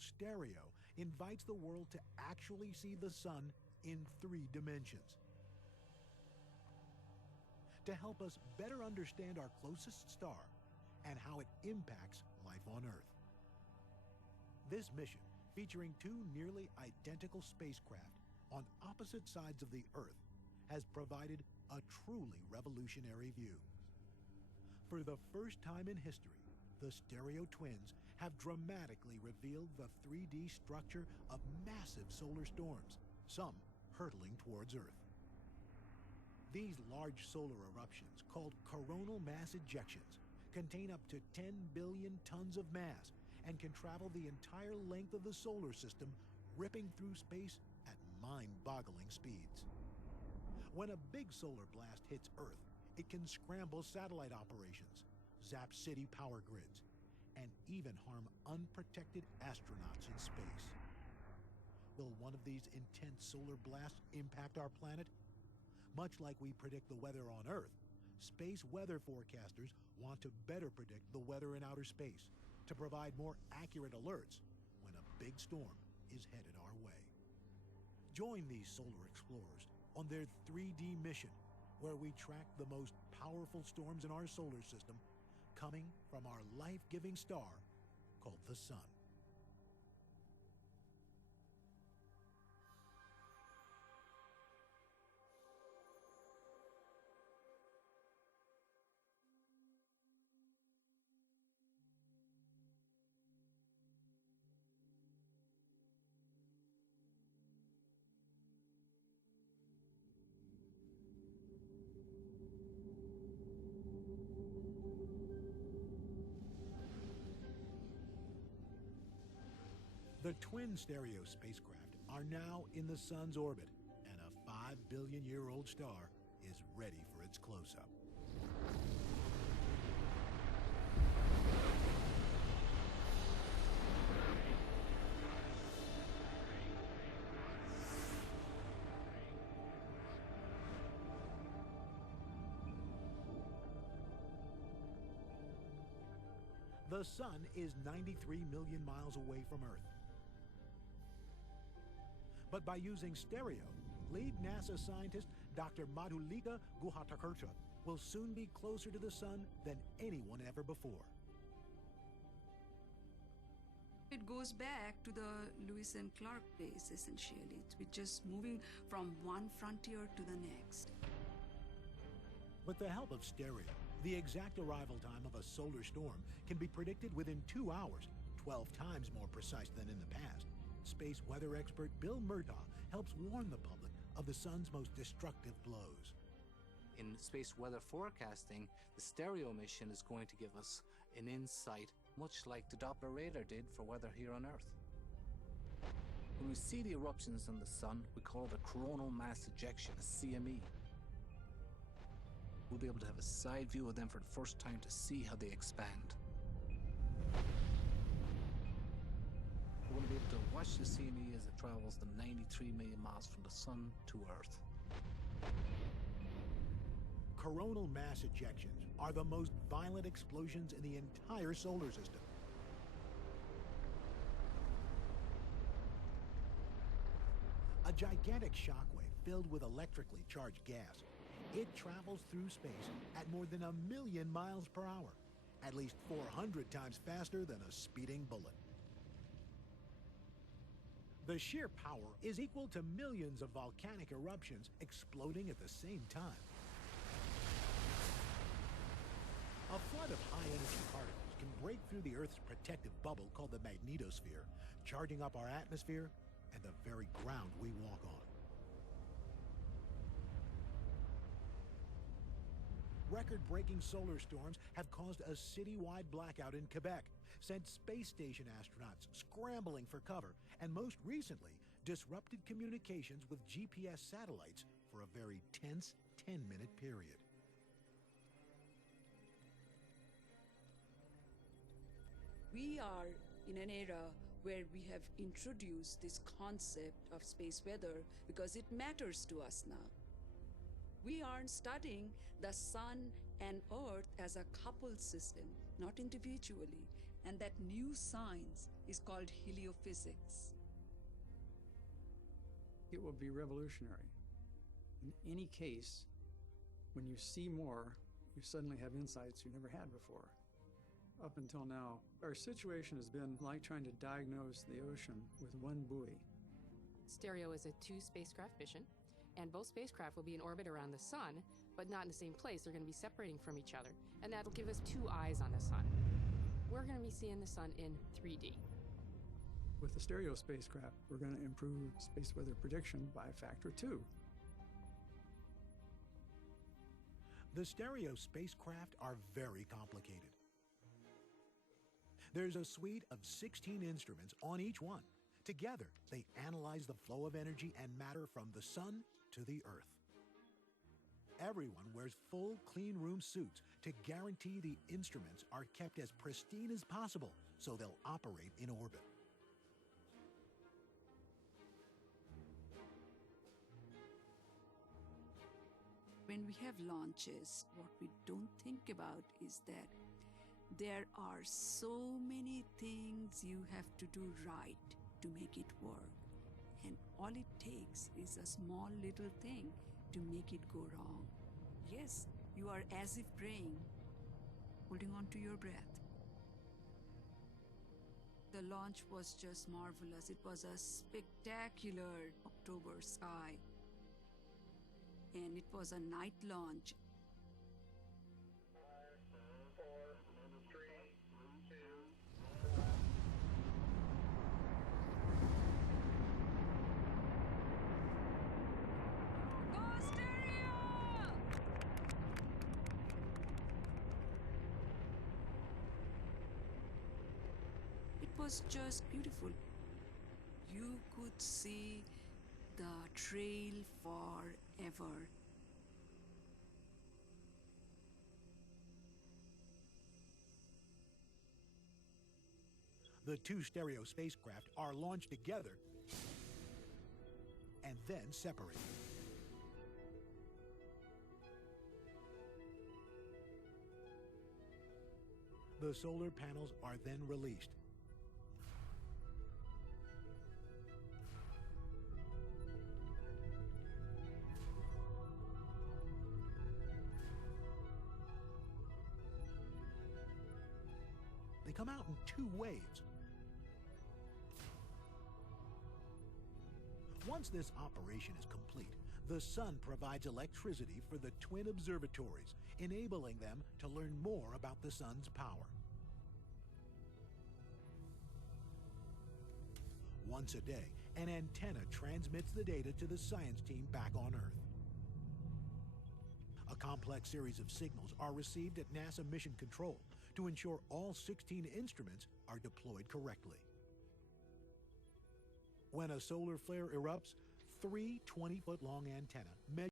called stereo invites the world to actually see the sun in 3 dimensions. To help us better understand our closest star and how it impacts life on Earth. This mission, featuring 2 nearly identical spacecraft on opposite sides of the Earth, has provided a truly revolutionary view. For the first time in history, the stereo twins have dramatically revealed the 3D structure of massive solar storms, some hurtling towards Earth. These large solar eruptions, called coronal mass ejections, contain up to 10 billion tons of mass and can travel the entire length of the solar system, ripping through space at mind-boggling speeds. When a big solar blast hits Earth, it can scramble satellite operations, zap city power grids, and even harm unprotected astronauts in space. Will one of these intense solar blasts impact our planet? Much like we predict the weather on Earth, space weather forecasters want to better predict the weather in outer space to provide more accurate alerts when a big storm is headed our way. Join these solar explorers on their 3D mission, where we track the most powerful storms in our solar system coming from our life-giving star called the Sun. The twin stereo spacecraft are now in the Sun's orbit, and a 5 billion-year-old star is ready for its close-up. The Sun is 93 million miles away from Earth. But by using stereo, lead NASA scientist Dr. Madhulika Guhathakurta will soon be closer to the Sun than anyone ever before. It goes back to the Lewis and Clark days, essentially. We're just moving from one frontier to the next. With the help of stereo, the exact arrival time of a solar storm can be predicted within 2 hours, 12 times more precise than in the past. Space weather expert Bill Murtaugh helps warn the public of the Sun's most destructive blows. In space weather forecasting, the stereo mission is going to give us an insight, much like the Doppler radar did for weather here on Earth. When we see the eruptions in the Sun, we call it a coronal mass ejection, a CME. We'll be able to have a side view of them for the first time to see how they expand. We're going to be able to watch the CME as it travels the 93 million miles from the Sun to Earth. Coronal mass ejections are the most violent explosions in the entire solar system. A gigantic shockwave filled with electrically charged gas. It travels through space at more than 1 million miles per hour, at least 400 times faster than a speeding bullet. The sheer power is equal to millions of volcanic eruptions exploding at the same time. A flood of high-energy particles can break through the Earth's protective bubble called the magnetosphere, charging up our atmosphere and the very ground we walk on. Record-breaking solar storms have caused a citywide blackout in Quebec, sent space station astronauts scrambling for cover, and most recently, disrupted communications with GPS satellites for a very tense 10-minute period. We are in an era where we have introduced this concept of space weather because it matters to us now. We are studying the Sun and Earth as a coupled system, not individually. And that new science is called heliophysics. It will be revolutionary. In any case, when you see more, you suddenly have insights you never had before. Up until now, our situation has been like trying to diagnose the ocean with one buoy. Stereo is a 2-spacecraft mission, and both spacecraft will be in orbit around the sun, but not in the same place. They're going to be separating from each other, and that'll give us 2 eyes on the sun. We're going to be seeing the sun in 3D. With the Stereo spacecraft, we're going to improve space weather prediction by a factor of 2. The Stereo spacecraft are very complicated. There's a suite of 16 instruments on each one. Together, they analyze the flow of energy and matter from the sun to the Earth. Everyone wears full clean room suits to guarantee the instruments are kept as pristine as possible so they'll operate in orbit. When we have launches, what we don't think about is that there are so many things you have to do right to make it work. And all it takes is a small little thing to make it go wrong. Yes, you are as if praying, holding on to your breath. The launch was just marvelous. It was a spectacular October sky. And it was a night launch. It was just beautiful. You could see the trail forever. The 2 Stereo spacecraft are launched together and then separated. The solar panels are then released. They come out in 2 waves. Once this operation is complete, the sun provides electricity for the twin observatories, enabling them to learn more about the sun's power. Once a day, an antenna transmits the data to the science team back on Earth. A complex series of signals are received at NASA Mission Control to ensure all 16 instruments are deployed correctly. When a solar flare erupts, 3 20-foot-long antennae measure